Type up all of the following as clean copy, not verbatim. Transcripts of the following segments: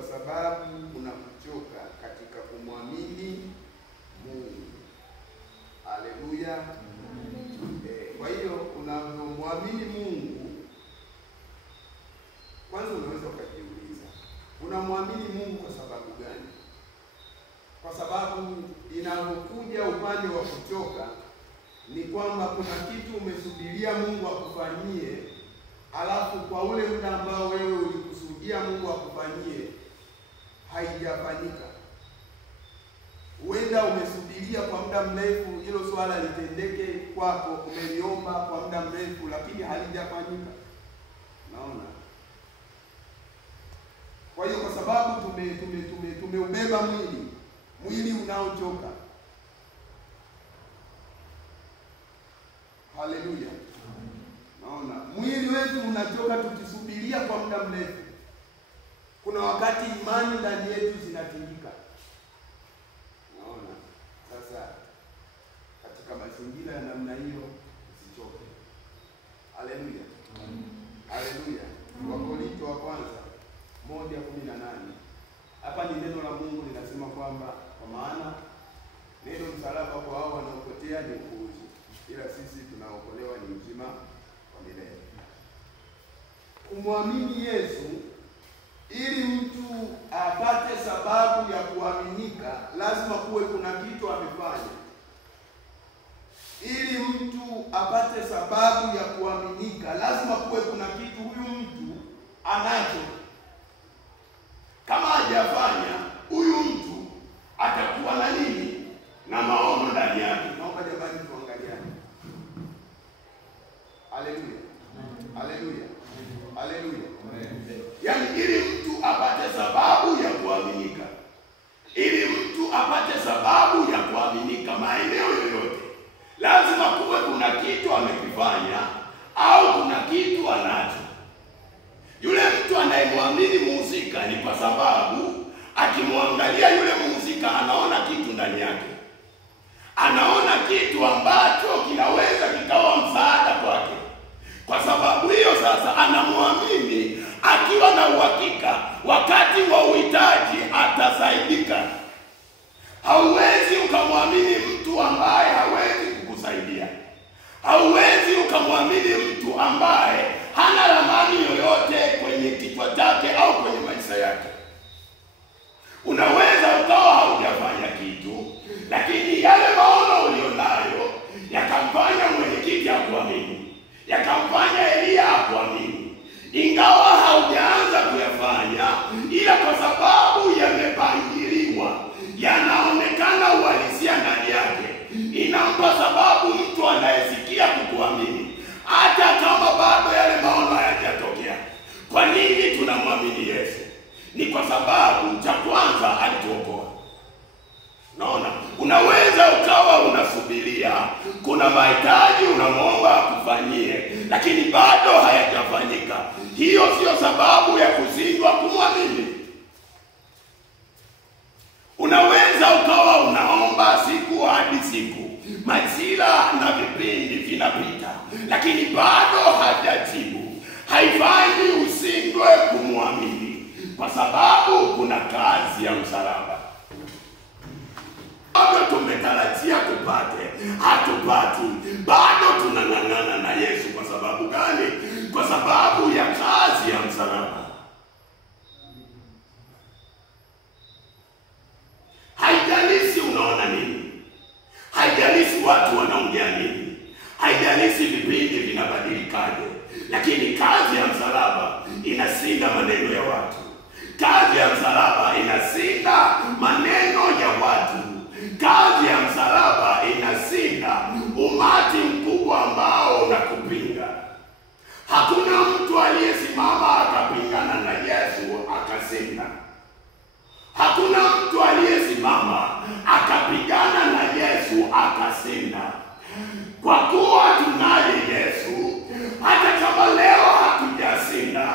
kwa sababu kuna kuchoka katika kumwamini Mungu. Haleluya. Kwa hiyo unapomwamini Mungu, kwanza unaweza ukajiuliza, unamwamini Mungu kwa sababu gani? Kwa sababu inapokuja upande wa kuchoka ni kwamba kuna kitu umesubiria Mungu akufanyie, alafu kwa ule muda ambao wewe ulikusudia Mungu akufanyie haijafanyika. Huenda umesubiria kwa muda mrefu hilo swala litendeke kwako, umeliomba kwa muda mrefu lakini halijafanyika. Naona? Kwa hiyo kwa sababu tumeubeba mwili unaochoka. Haleluya. Naona mwili wetu unachoka tukisubiria kwa muda mrefu. Kuna wakati imani ndani yetu zinatingika. Naona? Sasa katika mazingira ya namna hiyo usichoke. Haleluya. Haleluya. Wakorintho wa kwanza 1:18. Hapa ni neno la Mungu linasema kwamba kwa maana neno msalaba kwa hao wanaopotea ni upuuzi, ila sisi tunaokolewa ni uzima wa milele. Kumwamini Yesu, ili mtu apate sababu ya kuaminika, lazima kuwe kuna kitu amefanya. Ili mtu apate sababu ya kuaminika, lazima kuwe kuna kitu huyu mtu anacho. Kama hajafanya, huyu mtu atakuwa na nini? Na maono ndani yake. Naomba jamani tuangaliane. Haleluya. Haleluya. Haleluya. Yaani ili mtu apate sababu ya kuaminika, ili mtu apate sababu ya kuaminika maeneo yoyote, lazima kuwe kuna kitu amekifanya au kuna kitu anacho. Yule mtu anayemwamini muhusika ni kwa sababu akimwangalia yule muhusika anaona kitu ndani yake. Anaona kitu ambacho kinaweza kikawa msaada kwake. Kwa sababu hiyo sasa anamwamini akiwa na uhakika wakati wa uhitaji atasaidika. Hauwezi ukamwamini mtu ambaye hawezi kukusaidia. Hauwezi ukamwamini mtu ambaye hana ramani yoyote kwenye kichwa chake au kwenye maisha yake. Unaweza ukawa haujafanya kitu, lakini yale maono ulionayo yakamfanya mwenyekiti akuamini, yakamfanya Elia akuamini, ingawa haujaanza kuyafanya, ila kwa sababu yamepangiliwa, yanaonekana uhalisia ndani yake, inampa sababu mtu anayesikia kukuamini hata kama bado yale maono hayajatokea. Kwa nini tunamwamini Yesu? Ni kwa sababu cha kwanza alituokoa. Naona unaweza ukawa unasubiria kuna mahitaji unamwomba akufanyie, lakini bado hayajafanyika. Hiyo sio sababu ya kushindwa kumwamini. Unaweza ukawa unaomba siku hadi siku, majira na vipindi vinapita, lakini bado hajajibu. Haifanyi usindwe kumwamini, kwa sababu kuna kazi ya msalaba. Bado tumetarajia tupate, hatupati. Bado tunang'ang'ana na Yesu. Kwa sababu gani? Kwa sababu ya kazi ya msalaba. Haijalishi unaona nini, haijalishi watu wanaongea nini, haijalishi vipindi vinabadilikaje, lakini kazi ya msalaba inasinda maneno ya watu. Kazi ya msalaba inasinda maneno ya watu. Kazi ya msalaba inasinda umati mkubwa ambao unakupinga. Hakuna mtu aliyesimama akapingana na Yesu akashinda. Hakuna mtu aliyesimama akapigana na Yesu akashinda. Kwa kuwa tunaye Yesu, hata kama leo hatujashinda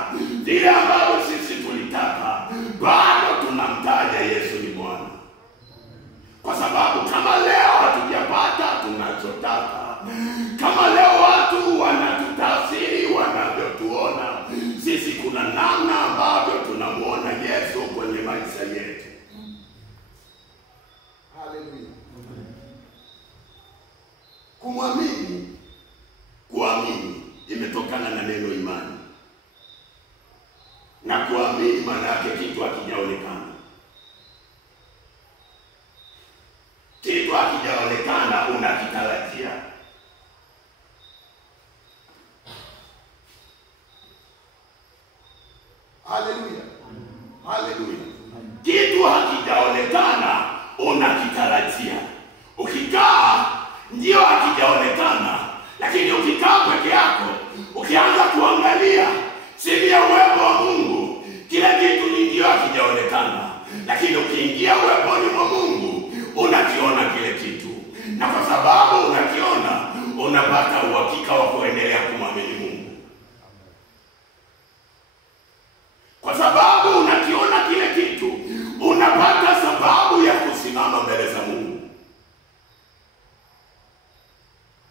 vile ambavyo sisi tulitaka, bado tunamtaja Yesu ni Bwana. Kwa sababu kama leo hatujapata tunachotaka, kama leo watu wanatutafsiri wanavyotuona, sisi kuna namna ambavyo tunamuona Yesu kwenye kumwamini maana yake kitu hakijaonekana. Kitu hakijaonekana unakitarajia. Haleluya. Haleluya. Kitu hakijaonekana unakitarajia. Ukikaa ndio hakijaonekana, lakini ukikaa peke yako ukianza kuangalia siri ya uwepo wa Mungu, kila kitu ndio hakijaonekana, lakini ukiingia uweponi mwa Mungu unakiona kile kitu, na kwa sababu unakiona unapata uhakika wa kuendelea kumwamini Mungu. Kwa sababu unakiona kile kitu unapata sababu ya kusimama mbele za Mungu.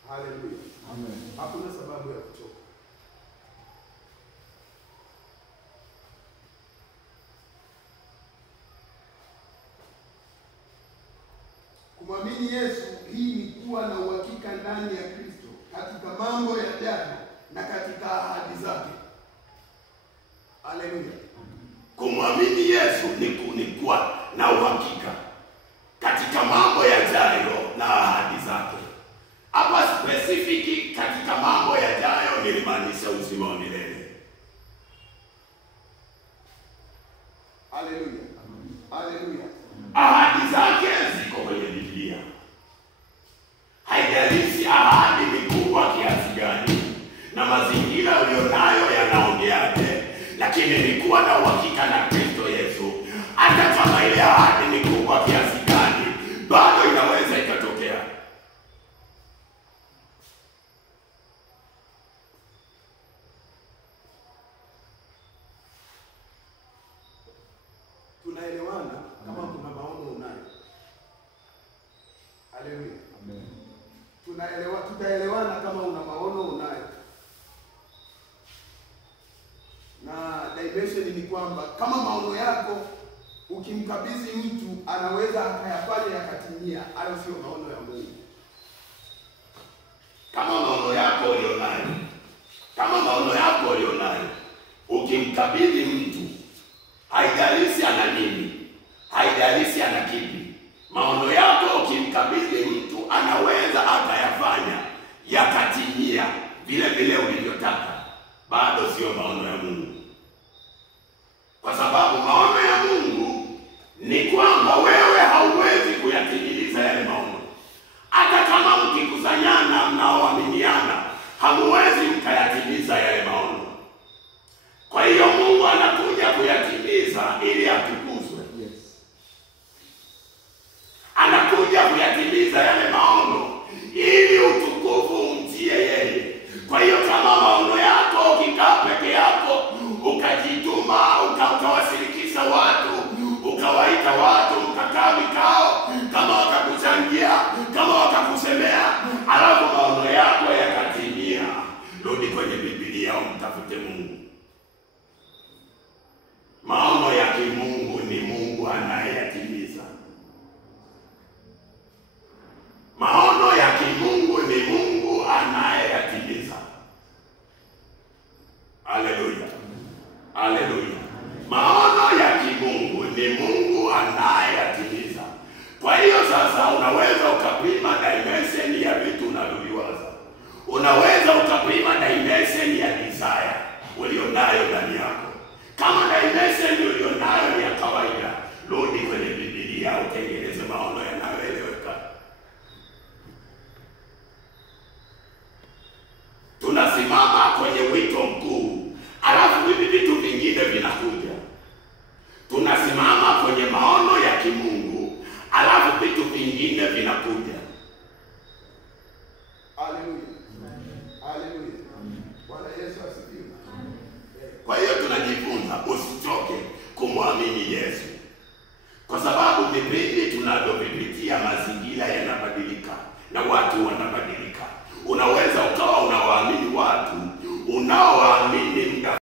Haleluya. Amen. Hakuna sababu ya kuchoka. Kumwamini Yesu, hii ni kuwa na uhakika ndani ya Kristo katika mambo yajayo na katika ahadi zake. Haleluya. Kumwamini Yesu ni kuwa na uhakika katika mambo yajayo na ahadi zake. Hapa specific katika mambo yajayo nilimaanisha uzima wa milele. Haleluya. Haleluya. Ahadi zake ziko kwenye Biblia. Haijalishi ahadi ni kubwa kiasi gani na mazingira ulionayo yanaongeaje, lakini ni kuwa na uhakika na Kristo Yesu. Hata kama ile ahadi ni kubwa kiasi gani, bado inaweza ikatokea. Tunaelewana kama kuna maono unayo. Haleluya. Amen. Tutaelewana kama una maono unayo. Na dimension ni kwamba kama maono yako ukimkabidhi mtu anaweza akayafanya yakatimia, hayo sio maono ya Mungu. Kama maono yako ulionayo ukimkabidhi mtu, haijalishi ana nini, haijalishi ana kipi, maono yako ukimkabidhi mtu anaweza akayafanya yakatimia vile vile ulivyotaka, bado sio maono ya Mungu. Kwa sababu maono ya Mungu ni kwamba wewe hauwezi kuyatimiliza yale maono. Hata kama mkikusanyana mnaoaminiana, hamuwezi mkayatimiza yale maono. Kwa hiyo Mungu anakuja kuyatimiza ili atukuzwe. Yes. Anakuja kuyatimiza yale maono ili utukufu umtie yeye. Kwa hiyo kama maono yako ukikaa peke yako, ukajituma, ukawashirikisha watu, ukawaita watu, mkakaa vikao, kama wakakuchangia, kama wakakusemea, alafu maono yako yakatimia, rudi kwenye Biblia umtafute Mungu. Maono ya kimungu ni Mungu anayeyatimiza. Maono ya kimungu ni Mungu anayeyatimiza. Haleluya. Haleluya. Maono ya kimungu ni Mungu anayeyatimiza. Kwa hiyo sasa unaweza ukapima dimension ya vitu unavyoviwaza. Unaweza ukapima dimension ya desire ulionayo ndani yako. Kama dimension ulionayo ya kawaida, rudi kwenye Biblia utengeneze maono yanayoeleweka. Tunasimama kwenye wito mkuu, alafu vitu vingine vinakuja. Tunasimama kwenye maono ya kimungu, alafu vitu vingine vinakuja. Haleluya. Haleluya. Bwana Yesu asifiwe. Kwa hiyo tunajifunza usichoke kumwamini Yesu. Kwa sababu vipindi tunavyopitia mazingira yanabadilika na watu wanabadilika.